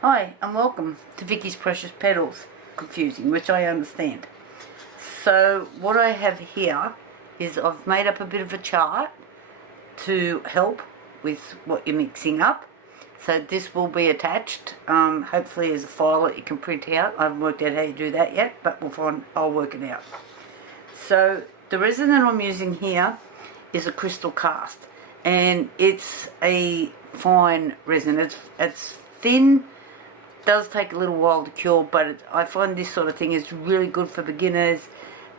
Hi and welcome to Vicky's Precious Petals. Confusing, which I understand. So what I have here is I've made up a bit of a chart to help with what you're mixing up. So this will be attached, hopefully as a file that you can print out. I haven't worked out how you do that yet, but I'll work it out. So the resin that I'm using here is a crystal cast, and it's a fine resin. It's thin. Does take a little while to cure, but I find this sort of thing is really good for beginners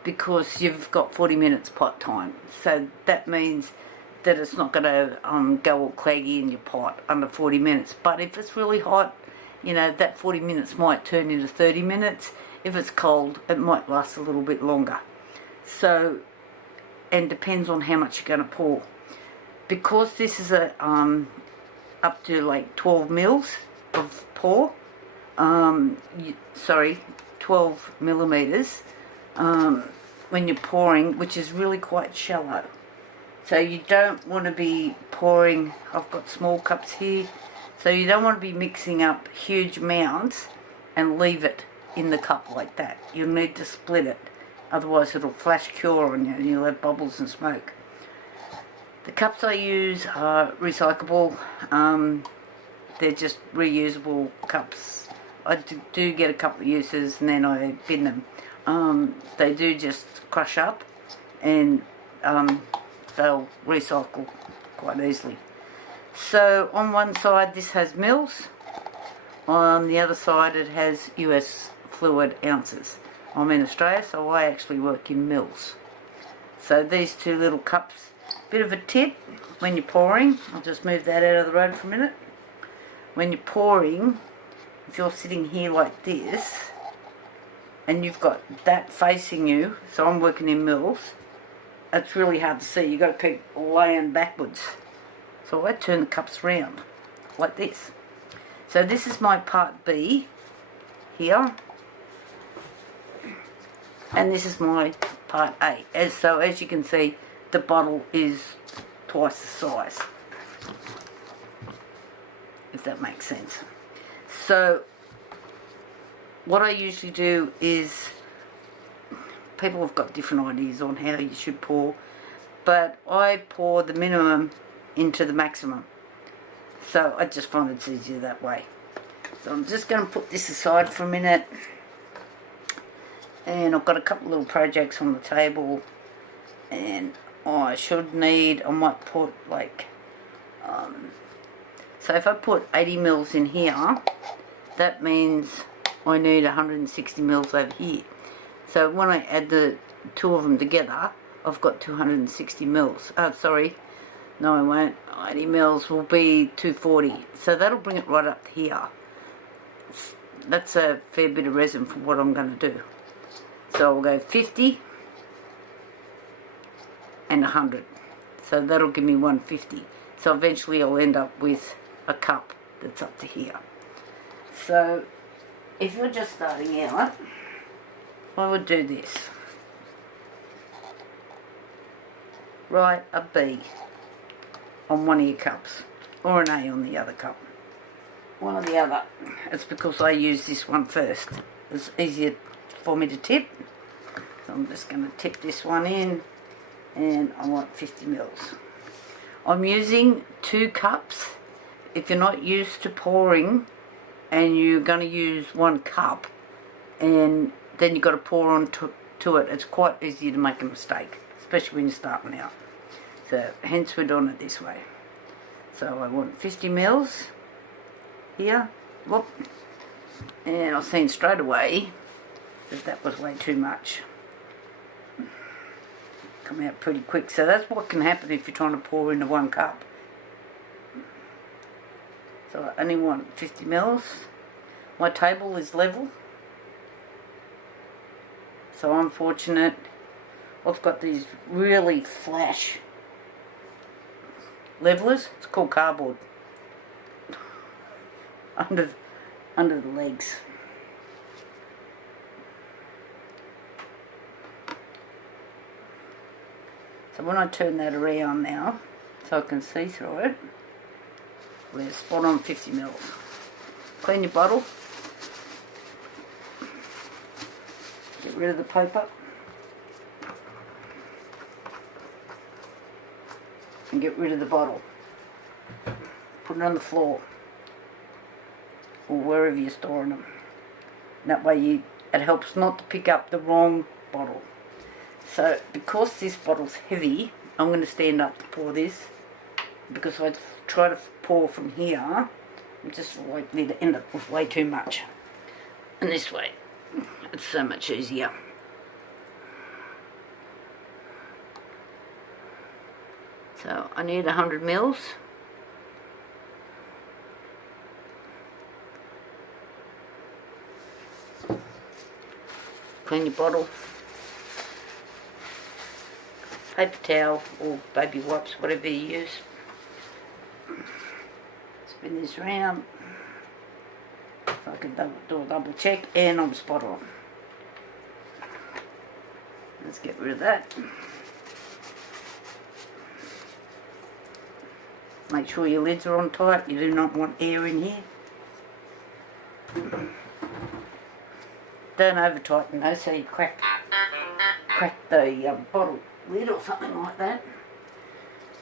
because you've got 40 minutes pot time. So that means that it's not going to go all claggy in your pot under 40 minutes. But if it's really hot, you know, that 40 minutes might turn into 30 minutes. If it's cold, it might last a little bit longer. So, and depends on how much you're going to pour. Because this is a up to like 12 mils of pour, 12 millimeters when you're pouring, which is really quite shallow. So you don't want to be pouring, I've got small cups here, so you don't want to be mixing up huge amounts and leave it in the cup like that. You'll need to split it, otherwise it'll flash cure on you and you'll have bubbles and smoke. The cups I use are recyclable, they're just reusable cups. I do get a couple of uses and then I bin them. They do just crush up and they'll recycle quite easily. So on one side this has mils, on the other side it has US fluid ounces. I'm in Australia, so I actually work in mils. So these two little cups, bit of a tip when you're pouring, I'll just move that out of the road for a minute. When you're pouring, if you're sitting here like this and you've got that facing you, so I'm working in mils, it's really hard to see. You've got to keep laying backwards. So I turn the cups round like this. So this is my part B here, and this is my part A. So as you can see, the bottle is twice the size, if that makes sense. So what I usually do is, people have got different ideas on how you should pour, but I pour the minimum into the maximum. So I just find it's easier that way. So I'm just going to put this aside for a minute, and I've got a couple of little projects on the table, and I might put like, so if I put 80 mils in here, that means I need 160 mils over here. So when I add the two of them together, I've got 260 mils. Oh, sorry. No, I won't. 80 mils will be 240. So that'll bring it right up to here. That's a fair bit of resin for what I'm going to do. So I'll go 50 and 100. So that'll give me 150. So eventually I'll end up with a cup that's up to here. So if you're just starting out, I would do this. Write a B on one of your cups, or an A on the other cup. One or the other. It's because I use this one first. It's easier for me to tip. So I'm just going to tip this one in, and I want 50 mils. I'm using 2 cups. If you're not used to pouring and you're going to use 1 cup, and then you've got to pour on to it, it's quite easy to make a mistake, especially when you're starting out. So hence we're doing it this way. So I want 50 mils here. Whoop. And I've seen straight away that was way too much. Come out pretty quick. So that's what can happen if you're trying to pour into 1 cup. So I only want 50 mils. My table is level. So I'm fortunate. I've got these really flash levelers. It's called cardboard. under the legs. So when I turn that around now, so I can see through it, we're spot on 50 mils. clean your bottle, get rid of the paper, and get rid of the bottle. Put it on the floor or wherever you're storing them. That way it helps not to pick up the wrong bottle. So because this bottle's heavy, I'm going to stand up to pour this, because I try to pour from here, I just like me to end up with way too much. And this way, it's so much easier. So I need 100 mils. Clean your bottle. Paper towel or baby wipes, whatever you use. Spin this round. So I can do a double check, and I'm spot on. Let's get rid of that. Make sure your lids are on tight. You do not want air in here. Don't over tighten though, so you crack the bottle lid or something like that.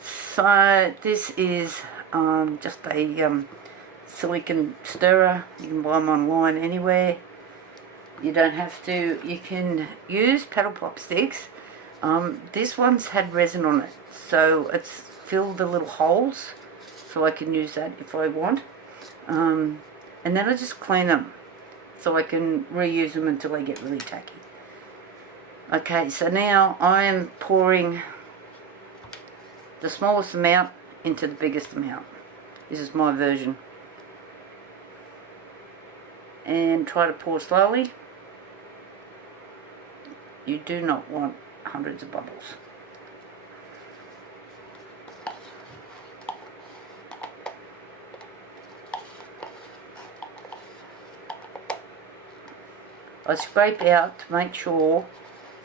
So this is just a silicone stirrer. You can buy them online anywhere. You don't have to. You can use paddle pop sticks. This one's had resin on it, so it's filled the little holes, so I can use that if I want. And then I just clean them, so I can reuse them until they get really tacky. Okay, so now I am pouring the smallest amount into the biggest amount. This is my version. And try to pour slowly. You do not want hundreds of bubbles. I scrape out to make sure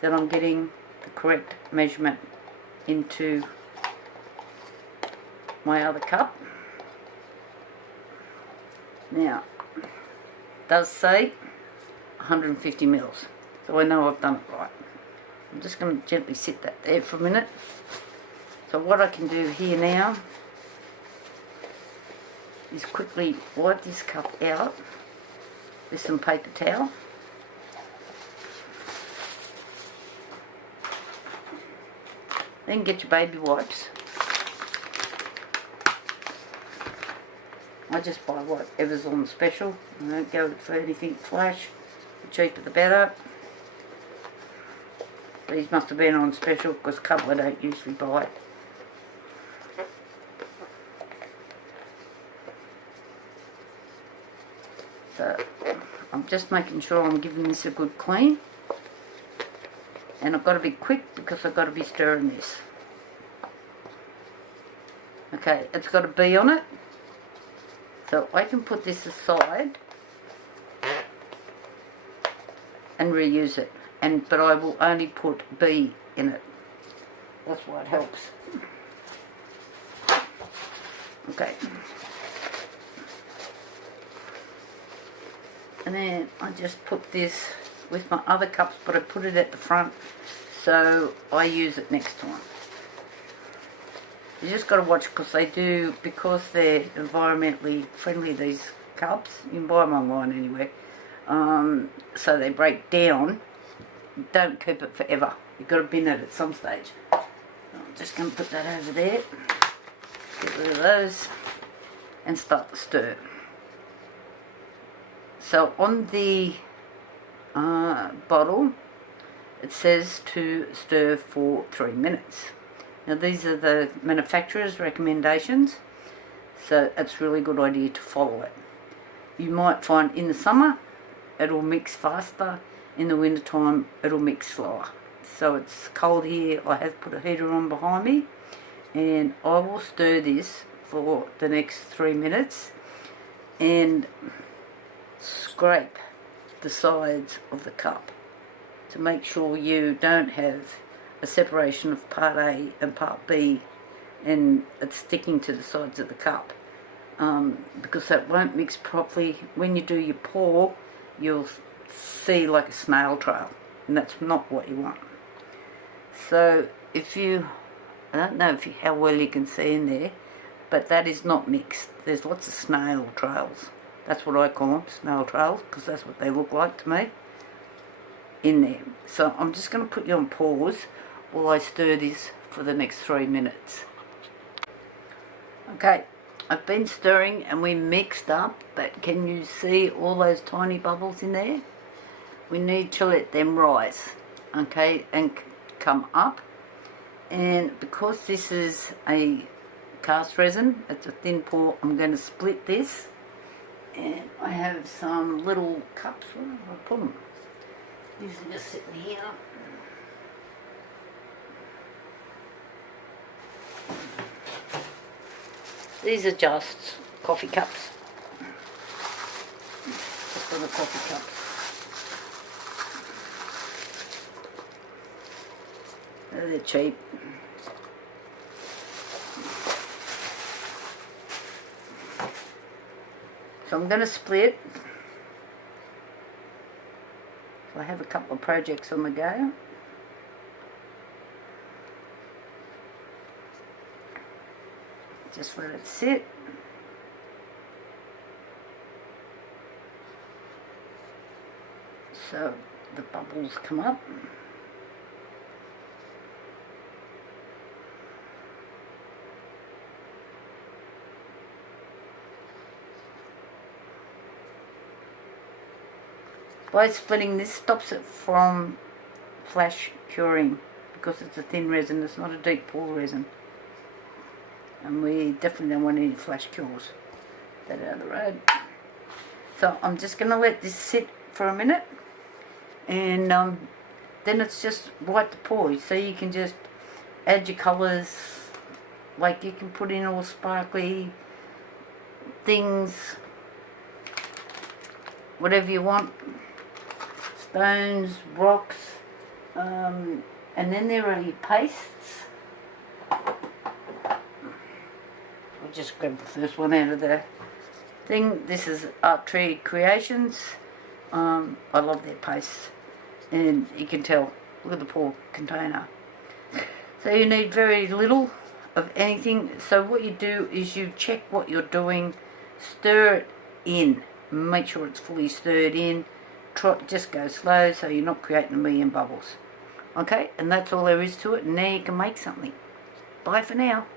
that I'm getting the correct measurement into my other cup. Now, it does say 150 mils, so I know I've done it right. I'm just going to gently sit that there for a minute. So what I can do here now is quickly wipe this cup out with some paper towel. Then get your baby wipes. I just buy whatever's on special. I don't go for anything flash. The cheaper the better. These must have been on special because couple I don't usually buy. So I'm just making sure I'm giving this a good clean. And I've got to be quick because I've got to be stirring this. Okay, it's got a B on it. So I can put this aside and reuse it. But I will only put B in it. That's why it helps. Okay. And then I just put this with my other cups, but I put it at the front so I use it next time. You just got to watch because they're environmentally friendly, these cups. You can buy them online anyway. So they break down. Don't keep it forever. You've got to bin it at some stage. I'm just going to put that over there. Get rid of those and start to stir. So on the bottle it says to stir for 3 minutes. Now these are the manufacturer's recommendations, so it's a really good idea to follow it. You might find in the summer it'll mix faster, in the winter time it'll mix slower. So it's cold here, I have put a heater on behind me, and I will stir this for the next 3 minutes and scrape the sides of the cup to make sure you don't have a separation of part A and part B and it's sticking to the sides of the cup. because that won't mix properly. When you do your pour, you'll see like a snail trail, and that's not what you want. So if you, I don't know if how well you can see in there, but that is not mixed. There's lots of snail trails. That's what I call them, snail trails, because that's what they look like to me in there. So I'm just going to put you on pause while I stir this for the next 3 minutes. Okay, I've been stirring and we mixed up, but can you see all those tiny bubbles in there? We need to let them rise, okay, and come up. And because this is a cast resin, it's a thin pour, I'm going to split this. And I have some little cups. Where do I put them? These are just sitting here. These are just coffee cups. Just for the coffee cups. They're cheap. So I'm going to split. So I have a couple of projects on the go. Just let it sit. So the bubbles come up. By splitting this stops it from flash curing, because it's a thin resin, it's not a deep pour resin. And we definitely don't want any flash cures. That out of the road. So I'm just going to let this sit for a minute, and then it's just white to pour. So you can just add your colours, like you can put in all sparkly things, whatever you want. Stones, rocks, and then there are your pastes. I'll just grab the first one out of the thing. This is Art Tree Creations. I love their pastes, and you can tell, look at the poor container. So you need very little of anything. So what you do is you check what you're doing, stir it in, make sure it's fully stirred in. Just go slow so you're not creating a million bubbles. Okay, and that's all there is to it, and now you can make something. Bye for now.